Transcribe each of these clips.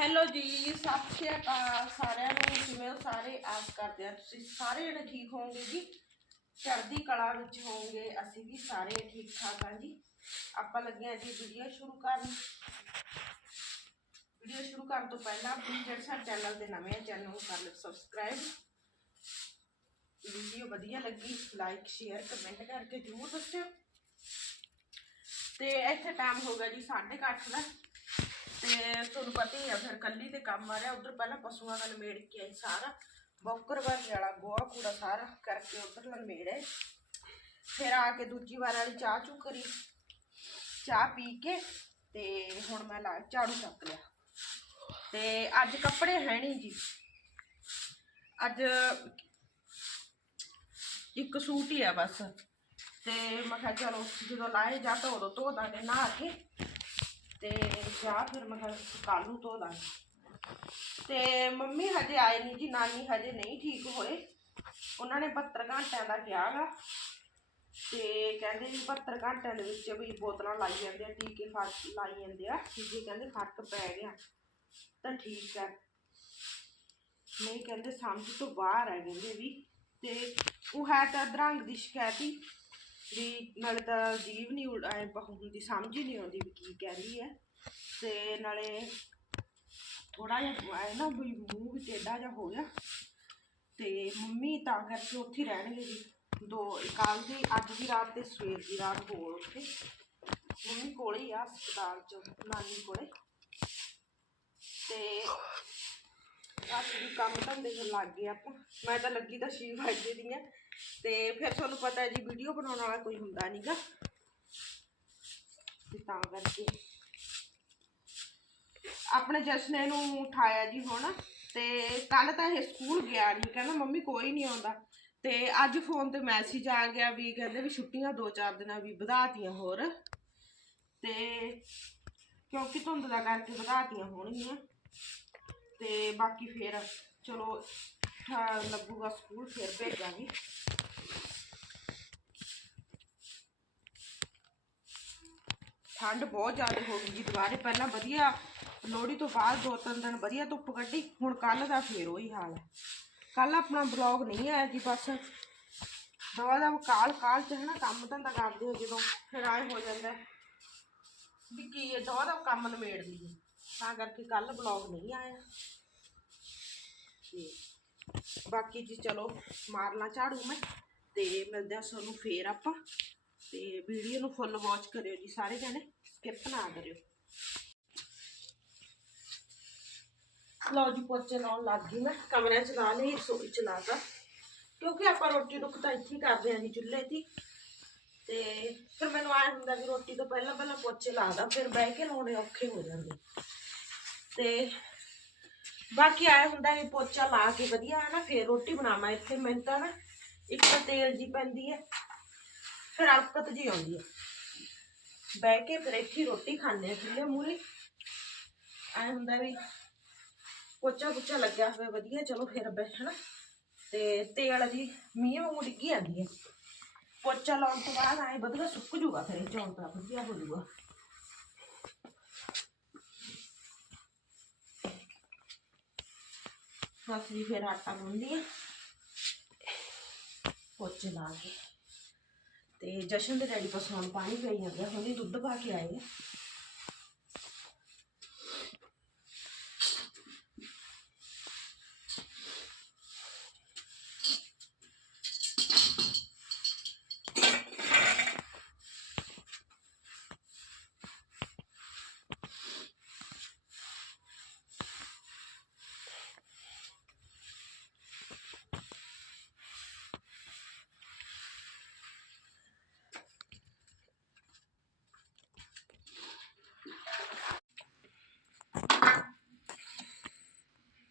Hello ਜੀ, ਸਤਿ ਸ਼੍ਰੀ ਅਕਾਲ ਸਾਰਿਆਂ ਨੂੰ ਕਿਵੇਂ ਸਾਰੇ ਆਸ ਕਰਦੇ ਆ, ਤੁਸੀਂ ਸਾਰੇ ਜਣੇ ਠੀਕ ਹੋਵੋਗੇ ਜੀ? ਚੜ੍ਹਦੀ ਕਲਾ ਵਿੱਚ ਹੋਵੋਗੇ, ਅਸੀਂ ਵੀ ਸਾਰੇ ਠੀਕ ਠਾਕ ਹਾਂ ਜੀ। ਆਪਾਂ ਲੱਗੇ ਹਾਂ ਜੀ ਵੀਡੀਓ ਸ਼ੁਰੂ ਕਰਨ। ਵੀਡੀਓ ਸ਼ੁਰੂ ਕਰਨ ਤੋਂ ਪਹਿਲਾਂ ਪਲੀਜ਼ ਜਿਹੜੇ ਸਾਡੇ ਚੈਨਲ ਦੇ ਨਵੇਂ ਆ, ਚੈਨਲ ਨੂੰ ਕਰ ਲਓ ਸਬਸਕ੍ਰਾਈਬ ਵੀਡੀਓ ਵਧੀਆ ਲੱਗੀ ਲਾਈਕ ਸ਼ੇਅਰ ਕਮੈਂਟ ਕਰਕੇ ਜ਼ਰੂਰ ਦੱਸਿਓ। ਤੇ ਇੱਥੇ ਟਾਈਮ ਹੋ ਜੀ 8:30 ਦਾ। ਤੇ ਤੁਹਾਨੂੰ ਪਤਾ ਹੀ ਆ, ਫਿਰ ਕੱਲੀ ਤੇ ਕੰਮ ਆ ਰਿਹਾ, ਉਧਰ ਪਹਿਲਾਂ ਪਸ਼ੂਆਂ ਦਾ ਨਮੇੜ ਕੇ ਆਈ ਸਾਰਾ, ਬੌਕਰ ਵਾਲਾ ਗੋਹਾ ਕੂੜਾ ਸਾਰਾ ਕਰਕੇ ਉਧਰ ਨਮੇੜੇ ਫਿਰ ਆ ਕੇ ਦੂਜੀ ਵਾਰ ਵਾਲੀ ਚਾਹ ਚੂ ਕਰੀ ਚਾਹ ਪੀ ਕੇ ਤੇ ਹੁਣ ਮੈਂ ਲਾ ਝਾੜੂ ਚੱਕ ਲਿਆ। ਤੇ ਅੱਜ ਕੱਪੜੇ ਹੈ ਨਹੀਂ ਜੀ। ਅੱਜ ਇੱਕ ਸੂਟ ਹੀ ਆ ਬਸ। ਤੇ ਮੈਂ ਕਿਹਾ ਚਲੋ ਜਦੋਂ ਲਾਏ ਜਾ ਤਾਂ ਉਦੋਂ ਧੋ ਦਾਂਗੇ, ਨਹਾ ਕੇ। ਤੇ ਜਾਂ ਫਿਰ ਮੈਂ ਕਿਹਾ ਨੂੰ ਧੋ ਦਾਂਗੇ। ਤੇ ਮੰਮੀ ਹਜੇ ਆਏ ਨਹੀਂ ਜੀ, ਨਾਨੀ ਹਜੇ ਨਹੀਂ ਠੀਕ ਹੋਏ। ਉਹਨਾਂ ਨੇ 72 ਘੰਟਿਆਂ ਦਾ ਕਿਹਾ ਤੇ ਕਹਿੰਦੇ ਵੀ 72 ਘੰਟਿਆਂ ਦੇ ਵਿੱਚ ਵੀ ਬੋਤਲਾਂ ਲਾਈ ਜਾਂਦੇ ਆ, ਟੀਕੇ ਫ਼ਰਕ ਲਾਈ ਜਾਂਦੇ ਆ। ਜੇ ਕਹਿੰਦੇ ਫ਼ਰਕ ਪੈ ਗਿਆ, ਤਾਂ ਠੀਕ ਹੈ ਨਹੀਂ ਕਹਿੰਦੇ ਸਮਝ ਤੋਂ ਬਾਹਰ ਆ ਕਹਿੰਦੇ ਵੀ। ਤੇ ਉਹ ਹੈ ਤਾਂ ਦਰੰਗ ਦੀ ਸ਼ਿਕਾਇਤ ਹੀ। ਵੀ ਨਾਲੇ ਤਾਂ ਜੀਵ ਨਹੀਂ ਉਡਾਏ ਹੁੰਦੀ, ਸਮਝ ਹੀ ਨਹੀਂ ਆਉਂਦੀ ਵੀ ਕੀ ਕਹਿੰਦੀ ਹੈ। ਤੇ ਨਾਲੇ ਥੋੜਾ ਜਿਹਾ ਆਏ ਨਾ ਵੀ ਮੂੰਹ ਵੀ ਟੇਢਾ ਜਿਹਾ ਹੋ ਗਿਆ ਤੇ ਮੰਮੀ ਤਾਂ ਕਰਕੇ ਉੱਥੇ ਰਹਿਣਗੇ ਜੀ। ਦੋ ਕੱਲ ਦੀ, ਅੱਜ ਦੀ ਰਾਤ ਤੇ ਸਵੇਰ ਦੀ ਰਾਤ ਹੋਰ ਉੱਥੇ। ਮੰਮੀ ਕੋਲੇ ਹੀ ਆ, ਹਸਪਤਾਲ ਚ, ਨਾਨੀ ਕੋਲੇ। ਤੇ ਅੱਜ ਵੀ ਕੰਮ ਧੰਦੇ ਲੱਗ ਗਏ ਆਪਾਂ। ਮੈਂ ਤਾਂ ਲੱਗੀ ਤਾਂ ਛੇ ਵਜੇ ਦੀ ਆ। ਤੇ ਫਿਰ ਤੁਹਾਨੂੰ ਪਤਾ ਜੀ, ਵੀਡੀਓ ਬਣਾਉਣ ਵਾਲਾ ਕੋਈ ਹੁੰਦਾ ਨਹੀਂਗਾ ਤੇ ਤਾਂ ਕਰਕੇ ਆਪਣੇ ਜਸ਼ਨੇ ਨੂੰ ਉਠਾਇਆ ਜੀ ਹੁਣ। ਤੇ ਕੱਲ ਤਾਂ ਇਹ ਸਕੂਲ ਗਿਆ ਨਹੀਂ ਕਹਿੰਦਾ ਮੰਮੀ ਕੋਈ ਨਹੀਂ ਆਉਂਦਾ। ਤੇ ਅੱਜ ਫੋਨ ਤੇ ਮੈਸੇਜ ਆ ਗਿਆ ਵੀ, ਕਹਿੰਦੇ ਵੀ ਛੁੱਟੀਆਂ ਦੋ ਚਾਰ ਦਿਨਾਂ ਵੀ ਵਧਾਤੀਆਂ ਹੋਰ। ਤੇ ਕਿਉਂਕਿ ਧੁੰਦ ਦਾ ਕਰਕੇ ਵਧਾਤੀਆਂ ਹੋਣਗੀਆਂ। ਤੇ ਬਾਕੀ ਫੇਰ ਚਲੋ ਠਾ- ਲੱਗੂਗਾ ਸਕੂਲ ਫੇਰ ਭੇਜਾਂਗੇ ਠੰਡ ਬਹੁਤ ਜ਼ਿਆਦਾ ਹੋ ਗਈ ਜੀ ਦੁਬਾਰੇ ਪਹਿਲਾਂ ਵਧੀਆ ਲੋਹੜੀ ਤੋਂ ਬਾਅਦ ਦੋ ਤਿੰਨ ਦਿਨ ਵਧੀਆ ਧੁੱਪ ਕੱਢੀ ਹੁਣ ਕੱਲ ਦਾ ਫੇਰ ਉਹੀ ਹਾਲ ਹੈ ਕੱਲ ਆਪਣਾ ਬਲੌਗ ਨਹੀਂ ਆਇਆ ਜੀ ਬਸ ਦਵਾ ਦਾ ਕਾਲ ਕਾਲ ਚ ਹੈ ਨਾ ਕੰਮ ਧੰਦਾ ਕਰਦੇ ਹੋ ਜਦੋਂ ਫਿਰ ਆਏ ਹੋ ਜਾਂਦਾ ਹੈ ਵੀ ਕੀ ਇਹ ਦਵਾ ਦਾ ਕੰਮ ਨਿਮੇੜ ਲਈਏ ਤਾਂ ਕਰਕੇ ਕੱਲ ਬਲੌਗ ਨਹੀਂ ਆਇਆ ਤੇ ਬਾਕੀ ਜੀ ਚਲੋ ਮਾਰ ਲਾਂ ਝਾੜੂ ਮੈਂ ਤੇ ਮਿਲਦੇ ਆ ਤੁਹਾਨੂੰ ਫੇਰ ਆਪਾਂ। ਤੇ ਵੀਡੀਓ ਨੂੰ ਫੁੱਲ ਵਾਚ ਕਰਿਓ ਜੀ ਸਾਰੇ ਜਣੇ ਸਕਿਪ ਨਾ ਕਰਿਓ। ਲਓ ਜੀ ਪੋਚੇ ਲਾਉਣ ਲੱਗ ਗਈ ਮੈਂ, ਕਮਰੇ ਚ ਲਾ ਲਈ, ਰਸੋਈ ਚ ਲਾਤਾ ਕਿਉਂਕਿ ਆਪਾਂ ਰੋਟੀ ਟੁੱਕ ਤਾਂ ਇੱਥੇ ਕਰਦੇ ਆਂ ਜੀ ਚੁੱਲ੍ਹੇ ਤੇ। ਤੇ ਫਿਰ ਮੈਨੂੰ ਆਇਆ ਹੁੰਦਾ ਵੀ ਰੋਟੀ ਤੋਂ ਪਹਿਲਾਂ ਪਹਿਲਾਂ ਪੋਚੇ ਲਾਦਾ ਫਿਰ ਬਹਿ ਕੇ ਲਾਉਣੇ ਔਖੇ ਹੋ ਜਾਂਦੇ। ਤੇ ਬਾਕੀ ਆਇਆ ਹੁੰਦਾ ਵੀ ਪੋਚਾ ਲਾ ਕੇ ਵਧੀਆ ਹੈ ਨਾ ਫਿਰ ਰੋਟੀ ਬਣਾਵਾਂ ਇੱਥੇ, ਮੈਨੂੰ ਤਾਂ ਨਾ ਇੱਕ ਤਾਂ ਤੇਲ ਜੀ ਪੈਂਦੀ ਹੈ ਫਿਰ ਅਲਕਤ ਜੀ ਆਉਂਦੀ ਹੈ ਬਹਿ ਕੇ ਫਿਰ ਇੱਥੇ ਹੀ ਰੋਟੀ ਖਾਂਦੇ ਆ ਚੁੱਲ੍ਹੇ ਮੂਰੇ ਆਇਆ ਹੁੰਦਾ ਵੀ ਪੋਚਾ ਪੁੱਚਾ ਲੱਗਿਆ ਹੋਵੇ ਵਧੀਆ, ਚਲੋ ਫਿਰ ਬੈਠਣਾ ਤੇ ਤੇਲ ਜੀ ਮੀਂਹ ਵਾਂਗੂ ਡਿੱਗੀ ਜਾਂਦੀ ਹੈ ਪੋਚਾ ਲਾਉਣ ਤੋਂ ਬਾਅਦ ਆਏ, ਵਧੀਆ ਸੁੱਕ ਜੂਗਾ ਫਿਰ, ਇਹ ਚੌਲ ਤਾਂ ਵਧੀਆ ਹੋ ਜੂਗਾ। ਬਸ ਵੀ ਫਿਰ ਆਟਾ ਗੁੰਨਦੀ ਆ। ਪੋਚੇ ਲਾ ਕੇ। ਤੇ ਜਸ਼ਨ ਦੇ ਡੈਡੀ ਪਸੋਂ ਪਾਣੀ ਪਈ ਜਾਂਦਾ ਹੁਣੇ ਦੁੱਧ ਪਾ ਕੇ ਆਏ ਆ।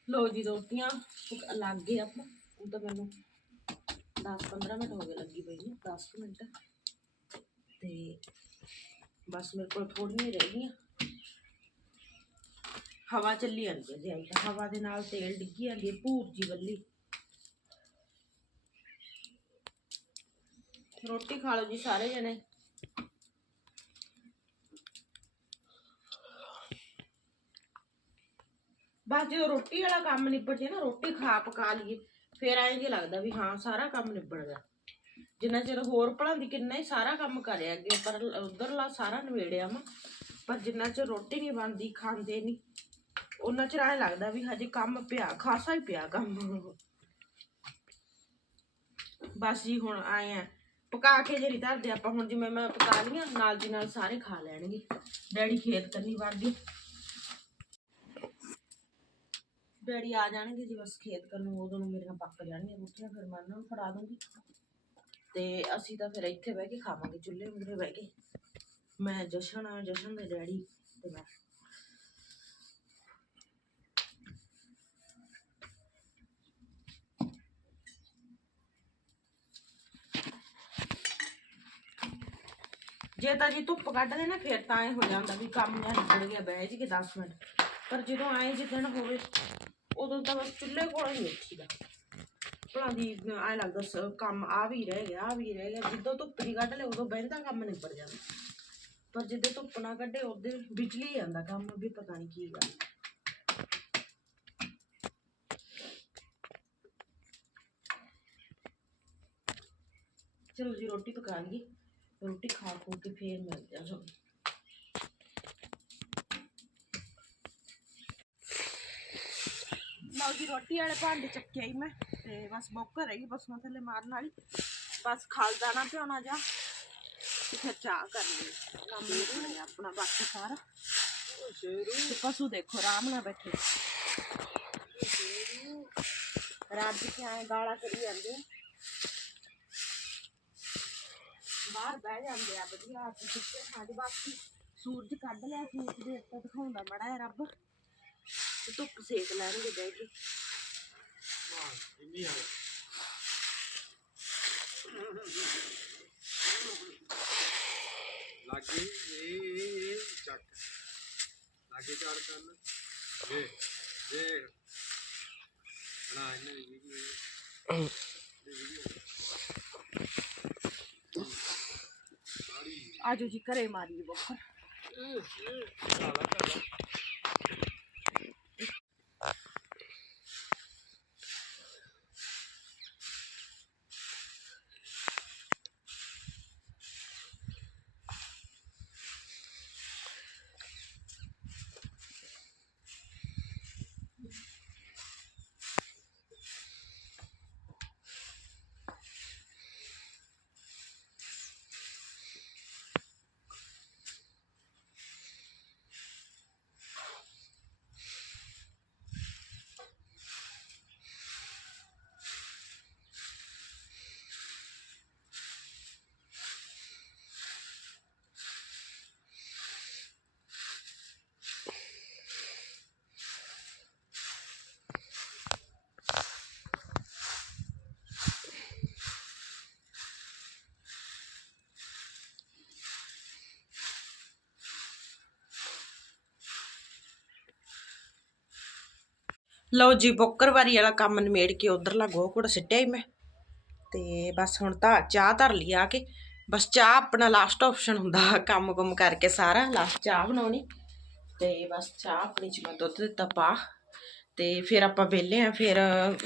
ਲੋ ਜੀ ਰੋਟੀਆਂ ਪਕ- ਲੱਗ ਆਪਾਂ। ਉਹ ਤਾਂ ਮੈਨੂੰ 10-15 ਮਿੰਟ ਹੋ ਗਏ ਲੱਗੀ ਪਈ ਨੂੰ 10 ਕੁ ਮਿੰਟ। ਤੇ ਬਸ ਮੇਰੇ ਕੋਲ ਥੋੜੀਆਂ ਹੀ ਰਹਿ ਗਈਆਂ। ਹਵਾ ਚੱਲੀ ਜਾਂਦੀ ਹੈ ਜੀ ਆਈ ਤਾਂ। ਹਵਾ ਦੇ ਨਾਲ ਤੇਲ ਡਿੱਗੀ ਜਾਂਦੀ ਹੈ ਭੂਰ ਜੀ ਵੱਲੀ ਰੋਟੀ ਖਾ ਲਓ ਜੀ ਸਾਰੇ ਜਣੇ। ਬਸ ਜਦੋਂ ਰੋਟੀ ਵਾਲਾ ਕੰਮ ਨਿਬੜ ਜੇ ਨਾ, ਰੋਟੀ ਖਾ ਪਕਾ ਲਈਏ, ਫਿਰ ਐਂ ਜੇ ਲੱਗਦਾ ਵੀ ਹਾਂ, ਸਾਰਾ ਕੰਮ ਨਿਬੜ ਗਿਆ। ਜਿੰਨਾ ਚਿਰ ਹੋਰ ਭਲਾਂਦੀ ਕਿੰਨਾ ਹੀ ਸਾਰਾ ਕੰਮ ਕਰਿਆ ਅੱਗੇ, ਪਰ ਉਧਰਲਾ ਸਾਰਾ ਨਵੇੜਿਆ ਵਾ। ਪਰ ਜਿੰਨਾ ਚਿਰ ਰੋਟੀ ਨਹੀਂ ਬਣਦੀ, ਖਾਂਦੇ ਨਹੀਂ, ਉਹਨਾਂ ਚਿਰ ਐਂ ਲੱਗਦਾ ਵੀ ਹਜੇ ਕੰਮ ਪਿਆ, ਖਾਸਾ ਹੀ ਪਿਆ ਕੰਮ। ਬਸ ਜੀ ਹੁਣ ਆਏ ਆ। ਪਕਾ ਕੇ ਜਿਹੜੀ ਧਰਦੇ ਆਪਾਂ, ਹੁਣ ਜਿਵੇਂ ਮੈਂ ਪਕਾ ਲਈਆਂ, ਨਾਲ ਦੀ ਨਾਲ ਸਾਰੇ ਖਾ ਲੈਣਗੇ। ਡੈਡੀ ਖੇਤ ਕੰਨੀ ਵਰਦੀ ਗਏ ਡੈਡੀ ਆ ਜਾਣਗੇ ਜੀ, ਬਸ ਖੇਤ ਕਰਨ ਨੂੰ, ਉਦੋਂ ਨੂੰ ਮੇਰੀਆਂ ਪੱਕ ਜਾਣਗੀਆਂ ਰੋਟੀਆਂ ਫਿਰ ਮੈਂ ਉਹਨਾਂ ਨੂੰ ਫੜਾ ਦੂੰਗੀ। ਤੇ ਅਸੀਂ ਤਾਂ ਫਿਰ ਇੱਥੇ ਬਹਿ ਕੇ ਖਾਵਾਂਗੇ, ਚੁੱਲ੍ਹੇ ਮੂਹਰੇ ਬਹਿ ਕੇ। ਮੈਂ ਜਸ਼ਨ ਆ, ਜਸ਼ਨ ਦੇ ਡੈਡੀ ਤੇ ਮੈਂ। ਜੇ ਤਾਂ ਜੀ ਧੁੱਪ ਕੱਢ ਲੈ ਨਾ, ਫਿਰ ਤਾਂ ਐ ਹੋ ਜਾਂਦਾ ਵੀ ਕੰਮ ਜਾਂ ਨਿਕਲ ਗਿਆ, ਬਹਿ ਜੀ ਕੇ 10 ਮਿੰਟ। ਪਰ ਜਦੋਂ ਐ ਜਿੱਦਣ ਹੋਵੇ ਉਦੋਂ ਤਾਂ ਬਸ ਚੁੱਲ੍ਹੇ ਕੋਲ ਹੀ ਬੈਠੀਦਾ ਭਲਾ ਦੀ ਐ ਲੱਗਦਾ ਸ- ਕੰਮ ਆ ਵੀ ਰਹਿ ਗਿਆ, ਆ ਵੀ ਰਹਿ ਗਿਆ। ਜਦੋਂ ਧੁੱਪ ਦੀ ਕੱਢ ਲੈ ਉਦੋਂ ਬਹਿੰਦਾ ਕੰਮ ਨਿਬੜ ਜਾਂਦਾ। ਪਰ ਜਦੋਂ ਧੁੱਪ ਨਾ ਕੱਢੇ ਉਹਦੇ ਬਿਜਲੀ ਜਾਂਦਾ ਕੰਮ ਵੀ, ਪਤਾ ਨਹੀਂ ਕੀ ਗੱਲ। ਚਲੋ ਜੀ, ਰੋਟੀ ਪਕਾ ਲਈਏ ਰੋਟੀ ਖਾ ਖੂ ਕੇ ਫੇਰ ਮਿਲਦੇ ਆ ਤੁਹਾਨੂੰ। ਲਓ ਰੋਟੀ ਵਾਲੇ ਭਾਂਡੇ ਚੱਕਿਆ ਹੀ ਮੈਂ ਤੇ ਬਸ ਬੌਕਰ ਰਹੀ ਬਸ ਮੈਂ ਥੱਲੇ ਮਾਰਨ ਵਾਲੀ। ਬਸ ਖਾਲਦਾ ਨਾ ਪਿਉਣਾ ਜਾ ਤੇ ਫਿਰ ਚਾਹ ਕਰਨੀ ਕੰਮ ਨਹੀਂ ਆਪਣਾ ਬਾਕੀ ਸਾਰਾ। ਤੇ ਪਸ਼ੂ ਦੇਖੋ, ਆਰਾਮ ਨਾਲ ਬੈਠੇ। ਰੱਜ ਕੇ ਆਏ, ਗਾਲਾਂ ਕਰੀ ਜਾਂਦੇ ਬਾਹਰ ਬਹਿ ਜਾਂਦੇ ਆ, ਵਧੀਆ। ਆਪੇ ਸੁੱਤੇ ਸਾਡੇ ਬਾਕੀ ਸੂਰਜ ਕੱਢ ਲਿਆ ਸੂਰਜ ਦੇ ਉੱਤੇ ਦਿਖਾਉਂਦਾ ਮੜਾ ਰੱਬ। ਤੇ ਧੁੱਪ ਸੇਕ ਲੈਣਗੇ ਬਹਿ ਕੇ। ਲਾਗੇ ਇਹ ਇਹ ਇਹ ਚੱਕ। ਲਾਗੇ ਚਾਰ ਕਰਨ। ਵੇ ਵੇ ਬਣਾ ਇਹਨੇ ਵੀਡੀਓ। ਆਜੋ ਜੀ ਲਓ ਜੀ ਬੋਕਰਵਾਰੀ ਵਾਲਾ ਕੰਮ ਨਿਮੇੜ ਕੇ ਉਧਰਲਾ ਗੋਕੁੜ ਸਿੱਟਿਆ ਹੀ ਮੈਂ। ਤੇ ਬਸ ਹੁਣ ਤਾਂ ਚਾਹ ਧਰ ਲਈ ਆ ਕੇ। ਬਸ ਚਾਹ ਆਪਣਾ ਲਾਸਟ ਆਪਸ਼ਨ ਹੁੰਦਾ, ਕੰਮ ਕੁਮ ਕਰਕੇ ਸਾਰਾ ਲਾਸਟ ਚਾਹ ਬਣਾਉਣੀ। ਤੇ ਬਸ ਚਾਹ ਆਪਣੀ ਚ ਮੈਂ ਦੁੱਧ ਦਿੱਤਾ, ਪਾ। ਤੇ ਫਿਰ ਆਪਾਂ ਵਿਹਲੇ ਆ, ਫਿਰ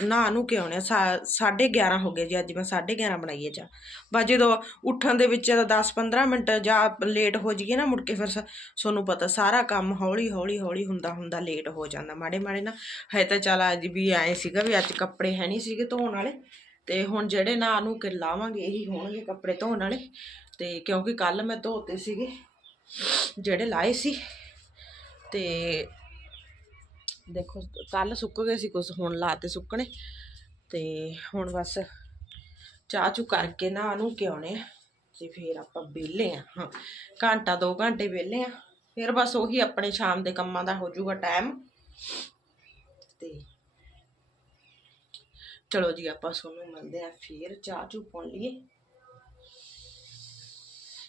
ਨਹਾ ਨੂੰ ਕੇ ਆਉਣੇ 11:30 ਹੋ ਗਏ ਜੀ, ਅੱਜ ਮੈਂ 11:30 ਬਣਾਈ ਹੈ ਚਾਹ। ਬਸ ਜਦੋਂ ਉੱਠਣ ਦੇ ਵਿੱਚ 10-15 ਮਿੰਟ ਜਾਂ ਲੇਟ ਹੋ ਜਾਈਏ ਨਾ ਮੁੜ ਕੇ ਫਿਰ ਸ- ਤੁਹਾਨੂੰ ਪਤਾ ਸਾਰਾ ਕੰਮ ਹੌਲੀ ਹੌਲੀ ਹੌਲੀ ਹੁੰਦਾ ਹੁੰਦਾ ਲੇਟ ਹੋ ਜਾਂਦਾ। ਮਾੜੇ ਮਾੜੇ ਨਾ ਹੈ ਤਾਂ ਚੱਲ ਅੱਜ ਵੀ ਐ ਸੀਗਾ ਵੀ ਅੱਜ ਕੱਪੜੇ ਹੈ ਨਹੀਂ ਸੀਗੇ ਧੋਣ ਵਾਲੇ। ਤੇ ਹੁਣ ਜਿਹੜੇ ਨਹਾ ਨੂੰ ਕੇ ਲਾਵਾਂਗੇ, ਇਹੀ ਹੋਣਗੇ ਕੱਪੜੇ ਧੋਣ ਵਾਲੇ। ਤੇ ਕਿਉਂਕਿ ਕੱਲ ਮੈਂ ਧੋਤੇ ਸੀਗੇ, ਜਿਹੜੇ ਲਾਏ ਸੀ। ਤੇ ਦੇਖੋ ਕੱਲ ਸੁੱਕ ਗਏ ਸੀ ਕੁਝ ਹੁਣ ਲਾਤੇ ਸੁੱਕਣੇ। ਤੇ ਹੁਣ ਬਸ ਚਾਹ ਚੂ ਕਰਕੇ ਨਾ ਨੂੰ ਕਿ ਆਉਣੇ ਆ, ਤੇ ਫਿਰ ਆਪਾਂ ਵਿਹਲੇ ਆ। ਹਾਂ, ਘੰਟਾ 2 ਘੰਟੇ ਵਿਹਲੇ ਆ। ਫਿਰ ਬਸ ਉਹੀ ਆਪਣੇ ਸ਼ਾਮ ਦੇ ਕੰਮਾਂ ਦਾ ਹੋ ਜਾਊਗਾ ਟਾਈਮ ਤੇ ਚਲੋ ਜੀ, ਆਪਾਂ ਸੋਨੂੰ ਮਿਲਦੇ ਆ, ਫਿਰ ਚਾਹ ਚੂ ਪੌਣ ਲਈਏ।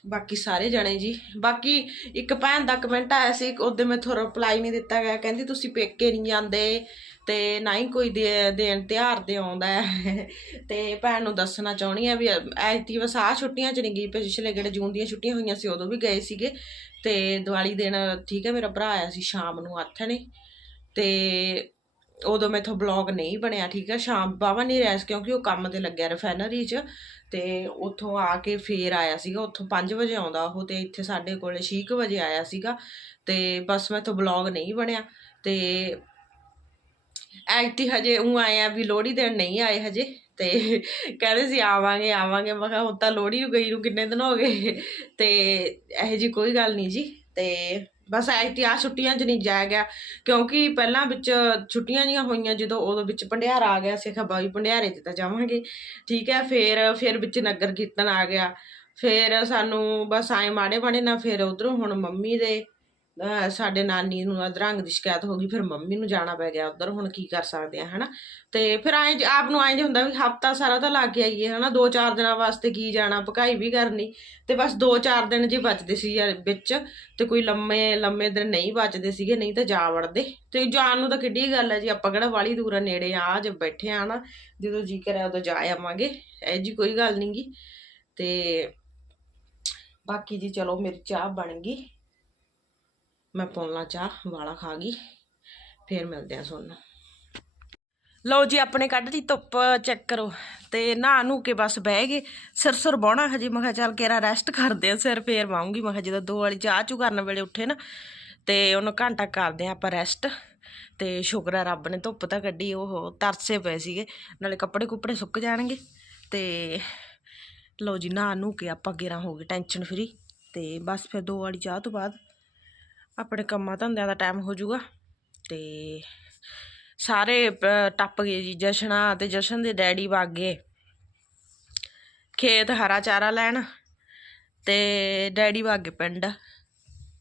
ਬਾਕੀ ਸਾਰੇ ਜਣੇ ਜੀ। ਬਾਕੀ ਇੱਕ ਭੈਣ ਦਾ ਕਮੈਂਟ ਆਇਆ ਸੀ ਉਹਦੇ ਮੈਂ ਮੈਥੋਂ ਰਿਪਲਾਈ ਨਹੀਂ ਦਿੱਤਾ ਗਿਆ। ਕਹਿੰਦੀ, ਤੁਸੀਂ ਪੇਕੇ ਨਹੀਂ ਜਾਂਦੇ ਤੇ ਨਾ ਹੀ ਕੋਈ ਦੇ- ਦੇਣ ਤਿਉਹਾਰ 'ਤੇ ਆਉਂਦਾ ਹੈ। ਤੇ ਭੈਣ ਨੂੰ ਦੱਸਣਾ ਚਾਹਣੀ ਆ ਵੀ ਐਤੀ ਬਸ ਆ ਛੁੱਟੀਆਂ ਚ ਨਹੀਂ ਗਈ, ਪਿਛਲੇ ਜਿਹੜੇ ਜੂਨ ਦੀਆਂ ਛੁੱਟੀਆਂ ਹੋਈਆਂ ਸੀ, ਉਦੋਂ ਵੀ ਗਏ ਸੀਗੇ। ਤੇ ਦੀਵਾਲੀ ਦਿਨ ਠੀਕ ਹੈ, ਮੇਰਾ ਭਰਾ ਆਇਆ ਸੀ ਸ਼ਾਮ ਨੂੰ ਆਥਣੇ। ਤੇ ਉਦੋਂ ਮੈਥੋਂ ਬਲੌਗ ਨਹੀਂ ਬਣਿਆ, ਠੀਕ ਹੈ ਸ਼ਾਮ ਬਾਵਾ ਨਹੀਂ ਰਿਹਾ ਕਿਉਂਕਿ ਉਹ ਕੰਮ ਤੇ ਲੱਗਿਆ ਰਿਫਾਈਨਰੀ 'ਚ ਤੇ ਉੱਥੋਂ ਆ ਕੇ ਫੇਰ ਆਇਆ ਸੀਗਾ, ਉੱਥੋਂ 5 ਵਜੇ ਆਉਂਦਾ ਉਹ ਤੇ ਇੱਥੇ ਸਾਡੇ ਕੋਲੇ 6 ਵਜੇ ਆਇਆ ਸੀਗਾ ਤੇ ਬਸ ਮੈਥੋਂ ਬਲੌਗ ਨਹੀਂ ਬਣਿਆ ਤੇ ਐਕਟੀ ਹਜੇ ਉਹ ਆਏ ਆ ਵੀ ਲੋਹੜੀ ਦੇਣ ਨਹੀਂ ਆਏ ਹਜੇ ਤੇ ਕਹਿੰਦੇ ਸੀ ਆਵਾਂਗੇ ਆਵਾਂਗੇ। ਮੈਂ ਕਿਹਾ ਹੁਣ ਤਾਂ ਲੋਹੜੀ ਨੂੰ ਗਈ ਨੂੰ ਕਿੰਨੇ ਦਿਨ ਹੋ ਗਏ ਤੇ ਇਹੋ ਜੀ ਕੋਈ ਗੱਲ ਨਹੀਂ ਜੀ ਤੇ ਬਸ ਐਕਟੀ ਆ ਛੁੱਟੀਆਂ 'ਚ ਨਹੀਂ ਜਾਇਆ ਗਿਆ, ਕਿਉਂਕਿ ਪਹਿਲਾਂ ਵਿੱਚ ਛੁੱਟੀਆਂ ਜੀਆਂ ਹੋਈਆਂ ਜਦੋਂ ਉਦੋਂ ਵਿੱਚ ਭੰਡਿਆਰ ਆ ਗਿਆ ਸੀ ਕਿਹਾ ਬਾਈ ਭੰਡਿਆਰੇ 'ਚ ਤਾਂ ਜਾਵਾਂਗੇ। ਠੀਕ ਹੈ, ਫਿਰ ਫਿਰ ਵਿੱਚ ਨਗਰ ਕੀਰਤਨ ਆ ਗਿਆ। ਫਿਰ ਸਾਨੂੰ ਬਸ ਆਏ ਮਾੜੇ ਮਾੜੇ ਨਾ ਫਿਰ ਉਧਰੋਂ ਹੁਣ ਮੰਮੀ ਦੇ ਸਾਡੇ ਨਾਨੀ ਨੂੰ ਅਧਰੰਗ ਦੀ ਸ਼ਿਕਾਇਤ ਹੋ ਗਈ, ਫਿਰ ਮੰਮੀ ਨੂੰ ਜਾਣਾ ਪੈ ਗਿਆ ਉਧਰ, ਹੁਣ ਕੀ ਕਰ ਸਕਦੇ ਆ, ਹਨਾ? ਤੇ ਫਿਰ ਐਂ ਜ- ਆਪ ਨੂੰ ਐਂ ਜਿਹਾ ਹੁੰਦਾ ਵੀ ਹਫਤਾ ਸਾਰਾ ਤਾਂ ਲੱਗ ਕੇ ਆਈਏ, ਹਨਾ? ਦੋ ਚਾਰ ਦਿਨਾਂ ਵਾਸਤੇ ਕੀ ਜਾਣਾ ਪਕਾਈ ਵੀ ਕਰਨੀ, ਤੇ ਬਸ ਦੋ ਚਾਰ ਦਿਨ ਜੇ ਬਚਦੇ ਸੀ ਵਿੱਚ, ਤੇ ਕੋਈ ਲੰਮੇ ਲੰਮੇ ਦਿਨ ਨਹੀਂ ਬਚਦੇ ਸੀਗੇ, ਨਹੀਂ ਤਾਂ ਜਾ ਵੜਦੇ। ਤੇ ਜਾਣ ਨੂੰ ਤਾਂ ਕਿੱਡੀ ਗੱਲ ਹੈ ਜੀ, ਆਪਾਂ ਕਿਹੜਾ ਵਾਲੀ ਦੂਰ ਨੇੜੇ ਆ, ਜੇ ਬੈਠੇ ਆ ਨਾ ਜਦੋਂ ਜੀ ਕਰਿਆ ਉਦੋਂ ਜਾ ਆਵਾਂਗੇ, ਇਹ ਜੀ ਕੋਈ ਗੱਲ ਨੀ ਗੀ। ਤੇ ਬਾਕੀ ਜੀ ਚਲੋ, ਮੇਰੀ ਚਾਹ ਬਣ ਗਈ। ਮੈਂ ਪੌਣਾ ਚਾਹ, ਵਾਲਾ ਖਾ ਗਈ, ਫੇਰ ਮਿਲਦੇ ਆ ਤੁਹਾਨੂੰ ਲਓ ਜੀ, ਆਪਣੇ ਕੱਢ ਦੀ ਧੁੱਪ ਚੈੱਕ ਕਰੋ। ਤੇ ਨਹਾ ਨੂੰ ਕੇ ਬਸ ਬਹਿ ਗਏ। ਸਿਰ ਸੁਰ ਬਾਉਣਾ ਹਜੇ, ਮੈਂ ਕਿਹਾ ਚੱਲ ਕੇਰਾ ਰੈਸਟ ਕਰਦੇ ਆ ਸਿਰ ਫੇਰ ਵਾਉਂਗੀ। ਮੈਂ ਕਿਹਾ ਜਦੋਂ ਦੋ ਵਾਲੀ ਚਾਹ ਚੂ ਕਰਨ ਵੇਲੇ ਉੱਠੇ ਨਾ, ਤੇ ਉਹਨੂੰ ਘੰਟਾ ਕਰਦੇ ਆ ਆਪਾਂ ਰੈਸਟ ਤੇ ਸ਼ੁਕਰ ਆ, ਰੱਬ ਨੇ ਧੁੱਪ ਤਾਂ ਕੱਢੀ, ਉਹ ਤਰਸੇ ਪਏ ਸੀਗੇ। ਨਾਲੇ ਕੱਪੜੇ ਕੁੱਪੜੇ ਸੁੱਕ ਜਾਣਗੇ। ਤੇ ਲਓ ਜੀ, ਨਹਾ ਨੂੰ ਕੇ ਆਪਾਂ ਗੇਰਾ ਹੋ ਗਏ ਟੈਨਸ਼ਨ ਫਰੀ ਤੇ ਬਸ ਫਿਰ ਦੋ ਵਾਲੀ ਚਾਹ ਤੋਂ ਬਾਅਦ ਆਪਣੇ ਕੰਮਾਂ ਧੰਦਿਆਂ ਦਾ ਟਾਈਮ ਹੋ ਜਾਊਗਾ ਤੇ ਸਾਰੇ ਟੱਪ ਗਏ ਜੀ, ਜਸ਼ਨਾ ਤੇ ਜਸ਼ਨ ਦੇ ਡੈਡੀ ਵਗ ਗਏ। ਖੇਤ ਹਰਾ ਚਾਰਾ ਲੈਣ ਤੇ ਡੈਡੀ ਵਗ ਗਏ ਪਿੰਡ।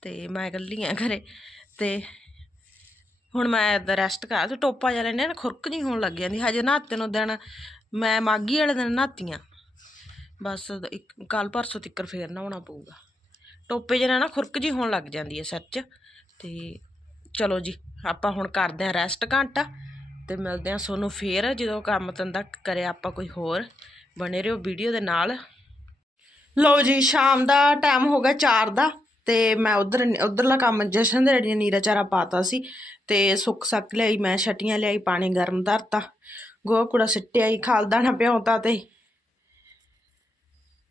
ਤੇ ਮੈਂ ਇਕੱਲੀ ਆ ਘਰੇ। ਤੇ ਹੁਣ ਮੈਂ ਰੈਸਟ ਕਰ, ਤੇ ਟੋਪਾ ਜਿਹਾ ਲੈਣੇ ਨਾ, ਖੁਰਕ ਨਹੀਂ ਹੋਣ ਲੱਗ ਜਾਂਦੀ। ਹਜੇ ਨਹਾਤੇ ਨੂੰ ਦਿਨ, ਮੈਂ ਮਾਗੀ ਵਾਲੇ ਦਿਨ ਨਹਾਤੀਆਂ। ਬਸ ਇੱਕ ਕੱਲ ਪਰਸੋਂ ਤਿੱਕਰ ਫੇਰ ਨਹਾਉਣਾ ਪਊਗਾ। ਟੋਪੇ ਜਿਹੇ ਨਾਲ ਨਾ ਖੁਰਕ ਜੀ ਹੋਣ ਲੱਗ ਜਾਂਦੀ ਹੈ ਸਿਰ 'ਚ। ਤੇ ਚਲੋ ਜੀ, ਆਪਾਂ ਹੁਣ ਕਰਦੇ ਆਂ ਰੈਸਟ ਘੰਟਾ ਤੇ ਮਿਲਦੇ ਆਂ ਤੁਹਾਨੂੰ ਫੇਰ ਜਦੋਂ ਕੰਮ ਧੰਦਾ ਕਰਿਆ ਆਪਾਂ ਕੋਈ ਹੋਰ। ਬਣੇ ਰਹੋ ਵੀਡੀਓ ਦੇ ਨਾਲ। ਲਓ ਜੀ, ਸ਼ਾਮ ਦਾ ਟਾਈਮ ਹੋ ਗਿਆ 4 ਦਾ ਤੇ ਮੈਂ ਉਧਰ ਉਧਰਲਾ ਕੰਮ ਜਸ਼ਨ ਦੇ ਰੜੀਆਂ ਨੀਰਾ ਚਾਰਾ ਪਾਤਾ ਸੀ ਤੇ ਸੁੱਕ ਸੱਕ ਲਈ ਮੈਂ ਛਟੀਆਂ ਲਿਆਈ, ਪਾਣੀ ਗਰਮ ਧਰਤਾ। ਗੋਹਾ ਕੂੜਾ ਸਿੱਟਿਆ ਹੀ ਖਾਲਦਾਣਾ ਪਿਆਉਂਤਾ ਤੇ।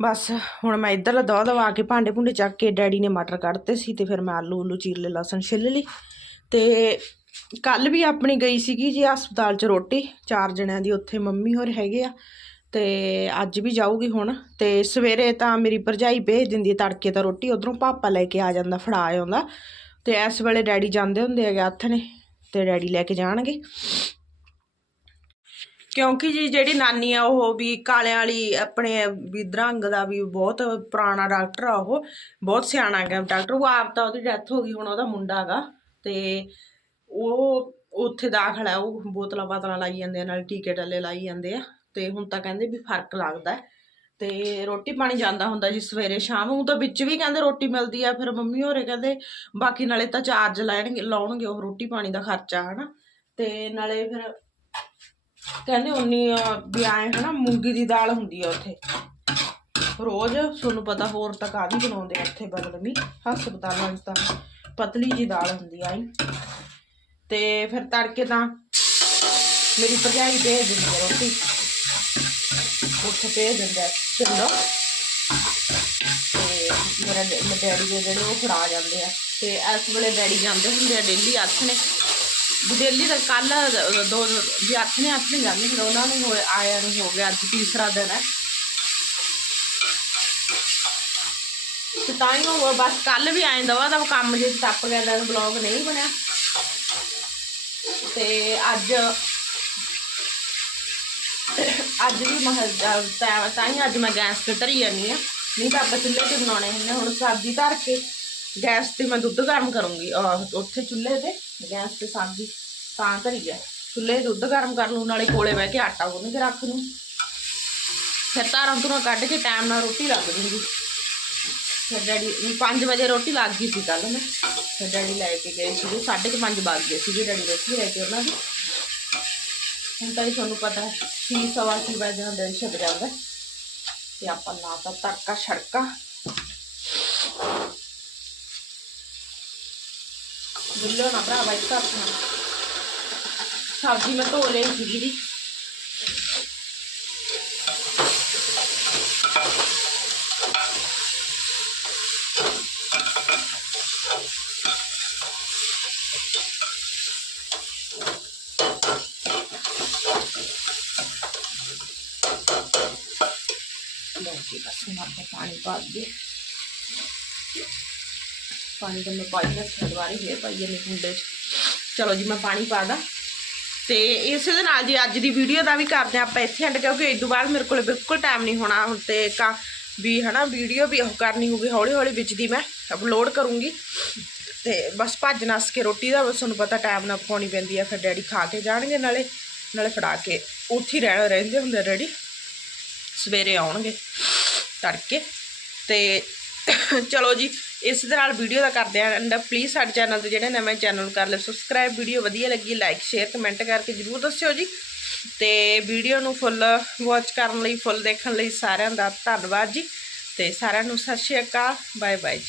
ਬਸ, ਹੁਣ ਮੈਂ ਇੱਧਰ ਦਵਾ ਦਵਾ ਕੇ ਭਾਂਡੇ ਭੁੰਡੇ ਚੱਕ ਕੇ ਡੈਡੀ ਨੇ ਮਟਰ ਕੱਢਤੇ ਸੀ ਤੇ ਫਿਰ ਮੈਂ ਆਲੂ ਉਲੂ ਚੀਰ ਲਏ ਲਸਣ ਛਿੱਲ ਲਈ ਤੇ ਕੱਲ ਵੀ ਆਪਣੀ ਗਈ ਸੀਗੀ ਜੀ ਹਸਪਤਾਲ 'ਚ ਰੋਟੀ, ਚਾਰ ਜਣਿਆਂ ਦੀ, ਉੱਥੇ ਮੰਮੀ ਹੋਰ ਹੈਗੇ ਆ। ਤੇ ਅੱਜ ਵੀ ਜਾਊਗੀ ਹੁਣ, ਤੇ ਸਵੇਰੇ ਤਾਂ ਮੇਰੀ ਭਰਜਾਈ ਭੇਜ ਦਿੰਦੀ ਤੜਕੇ ਤਾਂ ਰੋਟੀ, ਉਧਰੋਂ ਪਾਪਾ ਲੈ ਕੇ ਆ ਜਾਂਦਾ, ਫੜਾ ਆਉਂਦਾ। ਤੇ ਇਸ ਵੇਲੇ ਡੈਡੀ ਜਾਂਦੇ ਹੁੰਦੇ ਹੈਗੇ ਹੱਥ ਨੇ, ਤੇ ਡੈਡੀ ਲੈ ਕੇ ਜਾਣਗੇ। ਕਿਉਂਕਿ ਜੀ ਜਿਹੜੀ ਨਾਨੀ ਆ ਉਹ ਵੀ ਕਾਲਿਆਂ ਵਾਲੀ ਆਪਣੇ ਵੀ ਦਰੰਗ ਦਾ ਵੀ ਬਹੁਤ ਪੁਰਾਣਾ ਡਾਕਟਰ ਆ ਉਹ, ਬਹੁਤ ਸਿਆਣਾ ਹੈਗਾ ਡਾਕਟਰ, ਉਹ ਆਪ ਤਾਂ ਉਹਦੀ ਡੈਥ ਹੋ ਗਈ, ਹੁਣ ਉਹਦਾ ਮੁੰਡਾ ਹੈਗਾ ਤੇ ਉਹ ਉੱਥੇ ਦਾਖਲ ਹੈ ਉਹ ਬੋਤਲਾਂ ਬਾਤਲਾਂ ਲਾਈ ਜਾਂਦੇ ਆ, ਨਾਲ ਟੀਕੇ ਟੱਲੇ ਲਾਈ ਜਾਂਦੇ ਆ ਤੇ ਹੁਣ ਤਾਂ ਕਹਿੰਦੇ ਵੀ ਫ਼ਰਕ ਲੱਗਦਾ ਹੈ। ਤੇ ਰੋਟੀ ਪਾਣੀ ਜਾਂਦਾ ਹੁੰਦਾ ਜੀ ਸਵੇਰੇ ਸ਼ਾਮ ਨੂੰ ਤਾਂ ਵਿੱਚ ਵੀ ਕਹਿੰਦੇ ਰੋਟੀ ਮਿਲਦੀ ਆ, ਫਿਰ ਮੰਮੀ ਹੋਰੇ ਕਹਿੰਦੇ ਬਾਕੀ ਨਾਲੇ ਤਾਂ ਚਾਰਜ ਲੈਣਗੇ, ਲਾਉਣਗੇ ਉਹ ਰੋਟੀ ਪਾਣੀ ਦਾ ਖਰਚਾ ਹਨਾ ਤੇ ਨਾਲੇ ਫਿਰ ਕਹਿੰਦੇ ਉਨੀ ਵੀ ਆਏ ਹਨਾ, ਮੂੰਗੀ ਦੀ ਦਾਲ ਹੁੰਦੀ ਆ ਉੱਥੇ। ਰੋਜ਼, ਤੁਹਾਨੂੰ ਪਤਾ ਹੋਰ ਤਾਂ ਕਾਹਦੀ ਬਣਾਉਂਦੇ ਆ ਇੱਥੇ ਬਦਲਮੀ ਹਸਪਤਾਲਾਂ ਵਿੱਚ ਤਾਂ ਪਤਲੀ ਜੀ ਦਾਲ ਹੁੰਦੀ ਆ ਹੀ ਤੇ ਫਿਰ ਤੜਕੇ ਤਾਂ ਮੇਰੀ ਭਰਜਾਈ ਭੇਜ ਦਿੰਦੀ ਆ ਰੋਟੀ। ਉੱਥੇ ਭੇਜ ਦਿੰਦਾ ਚੰਦਾ ਤੇ ਮੇਰਾ ਡੈ- ਮੇਰੇ ਡੈਡੀ ਦੇ ਜਿਹੜੇ ਉਹ ਫੜਾ ਜਾਂਦੇ ਆ। ਤੇ ਇਸ ਵੇਲੇ ਡੈਡੀ ਜਾਂਦੇ ਹੁੰਦੇ ਆ, ਡੇਲੀ ਹੱਥ ਨੇ ਦਾ ਕੱਲ ਦੋ ਵੀ ਨੇ ਹੱਥ ਨੇ ਜਾਂਦੇ ਹੁੰਦੇ ਉਹਨਾਂ ਨੂੰ ਹੋਏ- ਆਇਆ ਨੂੰ ਹੋ ਗਿਆ ਅੱਜ ਤੀਸਰਾ ਦਿਨ ਹੈ। ਤੇ ਤਾਂ ਹੀ ਉਹ ਬਸ ਕੱਲ ਵੀ ਆਏ ਦਵਾ ਦਾ ਕੰਮ ਜੇ ਟੱਪ ਗਿਆ ਤਾਂ ਬਲੌਗ ਨਹੀਂ ਬਣਿਆ। ਤੇ ਅੱਜ ਅੱਜ ਵੀ ਮੈਂ ਕਿਹਾ, ਤਾਂ ਹੀ ਅੱਜ ਮੈਂ ਗੈਸ ਤੇ ਧਰੀ ਜਾਨੀ ਆ ਨਹੀਂ ਤਾਂ ਆਪਾਂ ਚੁੱਲ੍ਹੇ ਤੇ ਬਣਾਉਣੇ ਹੁੰਦੇ ਹੁਣ ਸਬਜ਼ੀ ਧਰ ਕੇ। ਗੈਸ ਤੇ ਮੈਂ ਦੁੱਧ ਗਰਮ ਕਰੂੰਗੀ। ਉੱਥੇ ਚੁੱਲ੍ਹੇ ਤੇ ਗੈਸ ਤੇ ਸਬਜ਼ੀ ਤਾਂ ਧਰੀ ਆ। ਚੁੱਲ੍ਹੇ ਦੁੱਧ ਗਰਮ ਕਰ ਲੂ ਨਾਲੇ ਕੋਲੇ ਬਹਿ ਕੇ ਆਟਾ ਗੁੰਨ ਕੇ ਰੱਖ ਲੂੰ। ਫਿਰ ਧਾਰਾਂ ਧੁਰਾਂ ਕੱਢ ਕੇ ਟਾਈਮ ਨਾਲ ਰੋਟੀ ਲੱਗ ਜੂਗੀ ਫਿਰ ਡੈਡੀ 5 ਵਜੇ ਰੋਟੀ ਲੱਗ ਗਈ ਸੀ ਕੱਲ ਮੈਂ ਫਿਰ ਡੈਡੀ ਲੈ ਕੇ ਗਏ ਸੀਗੇ 5:30 ਵੱਜ ਗਏ ਸੀਗੇ ਡੈਡੀ ਰੋਟੀ ਲੈ ਕੇ ਉਹਨਾਂ ਦੀ। ਹੁਣ ਤਾਂ ਜੀ ਤੁਹਾਨੂੰ ਪਤਾ ਹੈ, ਛੇ ਸਵਾ ਛੇ ਵਜੇ ਨਾਲ ਡੈਡੀ ਛੱਡ ਜਾਂਦਾ। ਤੇ ਆਪਾਂ ਨਾ ਤਾਂ ਤੜਕਾ ਛੜਕਾ ਬੁੱਲੋ ਨਾ ਭਰਾ ਬਾਈ ਆਪਣਾ। ਸਬਜ਼ੀ ਮੈਂ ਧੋ ਲਈ ਸੀਗੀ ਜੀ ਲਓ ਜੀ, ਬਸ ਹੁਣ ਆਪਾਂ ਪਾਣੀ ਪਾ ਦਈਏ ਪਾਣੀ ਤਾਂ ਮੈਂ ਪਾਈ ਰੱਖਿਆ ਦੁਬਾਰੇ ਫੇਰ ਪਾਈਏ ਨੇ ਕੁੰਡੇ 'ਚ। ਚਲੋ ਜੀ, ਮੈਂ ਪਾਣੀ ਪਾ ਦਾਂ। ਤੇ ਇਸੇ ਦੇ ਨਾਲ ਜੀ, ਅੱਜ ਦੀ ਵੀਡੀਓ ਦਾ ਵੀ ਕਰਦੇ ਹਾਂ ਆਪਾਂ ਇੱਥੇ ਐਂਡ ਕਿਉਂਕਿ ਇਸ ਤੋਂ ਬਾਅਦ ਮੇਰੇ ਕੋਲ ਬਿਲਕੁਲ ਟਾਈਮ ਨਹੀਂ ਹੋਣਾ ਹੁਣ ਤੇ ਕਾ ਵੀ ਹਨਾ ਵੀਡੀਓ ਵੀ ਉਹ ਕਰਨੀ ਹੋਊਗੀ ਹੌਲੀ ਹੌਲੀ ਵਿੱਚ ਦੀ ਮੈਂ ਅਪਲੋਡ ਕਰੂੰਗੀ। ਤੇ ਬਸ ਭੱਜ ਨੱਸ ਕੇ ਰੋਟੀ ਦਾ, ਬਸ ਤੁਹਾਨੂੰ ਪਤਾ ਟਾਈਮ ਨਾਲ ਪਕਾਉਣੀ ਪੈਂਦੀ ਆ, ਫਿਰ ਡੈਡੀ ਖਾ ਕੇ ਜਾਣਗੇ ਨਾਲੇ ਨਾਲੇ ਫੜਾ ਕੇ ਉੱਥੇ ਹੀ ਰਹਿ, ਰਹਿੰਦੇ ਹੁੰਦੇ ਡੈਡੀ। ਸਵੇਰੇ ਆਉਣਗੇ ਤੜਕੇ। ਤੇ ਚਲੋ ਜੀ, ਇਸ ਦੇ ਨਾਲ ਵੀਡੀਓ ਦਾ ਕਰਦੇ ਆਂ ਐਂਡ ਪਲੀਜ਼ ਸਾਡੇ ਚੈਨਲ ਤੇ ਜਿਹੜੇ ਨਵੇਂ ਚੈਨਲ ਕਰ ਲਿਓ। ਸਬਸਕ੍ਰਾਈਬ ਵੀਡੀਓ ਵਧੀਆ ਲੱਗੀ ਲਾਈਕ ਸ਼ੇਅਰ ਕਮੈਂਟ ਕਰਕੇ ਜਰੂਰ ਦੱਸਿਓ ਜੀ। ਤੇ ਵੀਡੀਓ ਨੂੰ ਫੁੱਲ ਵਾਚ ਕਰਨ ਲਈ ਫੁੱਲ ਦੇਖਣ ਲਈ ਸਾਰਿਆਂ ਦਾ ਧੰਨਵਾਦ ਜੀ। ਤੇ ਸਾਰਿਆਂ ਨੂੰ ਸਤਿ ਸ਼੍ਰੀ ਅਕਾਲ। Bye bye